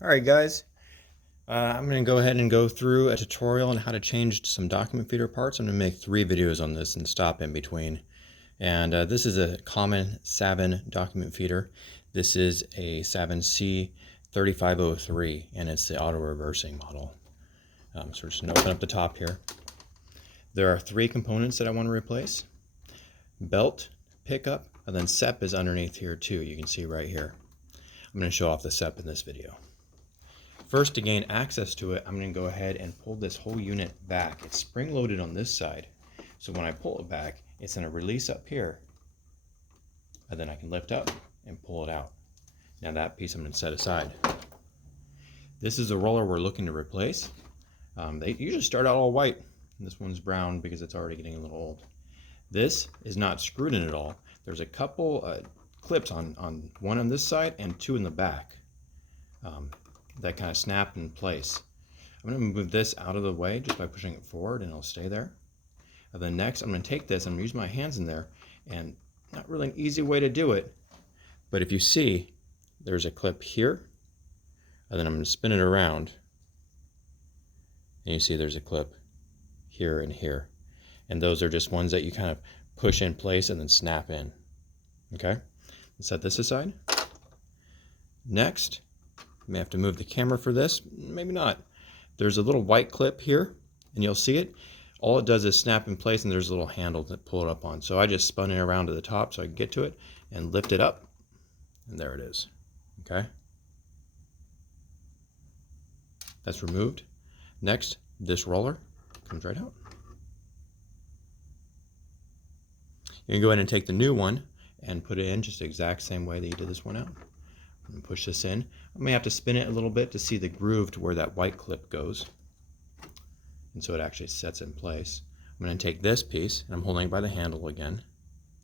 Alright guys, I'm going to go ahead and go through a tutorial on how to change some document feeder parts. I'm going to make 3 videos on this and stop in between. And this is a common Savin document feeder. This is a Savin C3503 and it's the auto reversing model. So we're just going to open up the top here. There are 3 components that I want to replace. Belt, pickup, and then SEP is underneath here too. You can see right here. I'm going to show off the SEP in this video. First, to gain access to it, I'm going to go ahead and pull this whole unit back. It's spring-loaded on this side, so when I pull it back, it's going to release up here, and then I can lift up and pull it out. Now that piece I'm going to set aside. This is a roller we're looking to replace. They usually start out all white. This one's brown because it's already getting a little old. This is not screwed in at all. There's a couple clips on one on this side and 2 in the back. That kind of snap in place. I'm going to move this out of the way just by pushing it forward and it'll stay there. And then next I'm going to take this, I'm going to use my hands in there, and not really an easy way to do it, but if you see there's a clip here, and then I'm going to spin it around and you see there's a clip here and here, and those are just ones that you kind of push in place and then snap in. Okay, let's set this aside. Next, you may have to move the camera for this, maybe not. There's a little white clip here, and you'll see it. All it does is snap in place, and there's a little handle to pull it up on. So I just spun it around to the top so I can get to it and lift it up, and there it is. Okay? That's removed. Next, this roller comes right out. You can go ahead and take the new one and put it in just the exact same way that you did this one out. And push this in. I may have to spin it a little bit to see the groove to where that white clip goes. And so it actually sets in place. I'm going to take this piece, and I'm holding it by the handle again.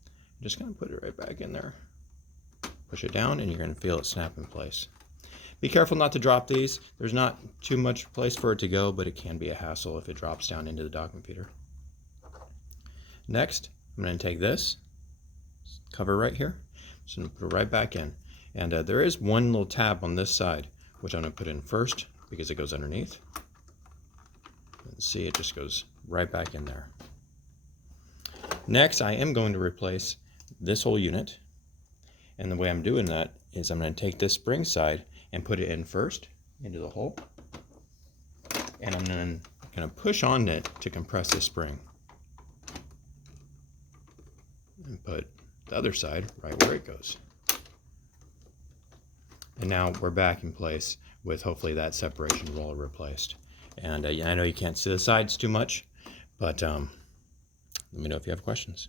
I'm just going to put it right back in there. Push it down, and you're going to feel it snap in place. Be careful not to drop these. There's not too much place for it to go, but it can be a hassle if it drops down into the document feeder. Next, I'm going to take this cover right here. Just going to put it right back in. And there is one little tab on this side, which I'm going to put in first because it goes underneath. And see, it just goes right back in there. Next, I am going to replace this whole unit. And the way I'm doing that is I'm going to take this spring side and put it in first into the hole. And I'm then going to push on it to compress the spring. And put the other side right where it goes. And now we're back in place with hopefully that separation roller replaced. And I know you can't see the sides too much, but let me know if you have questions.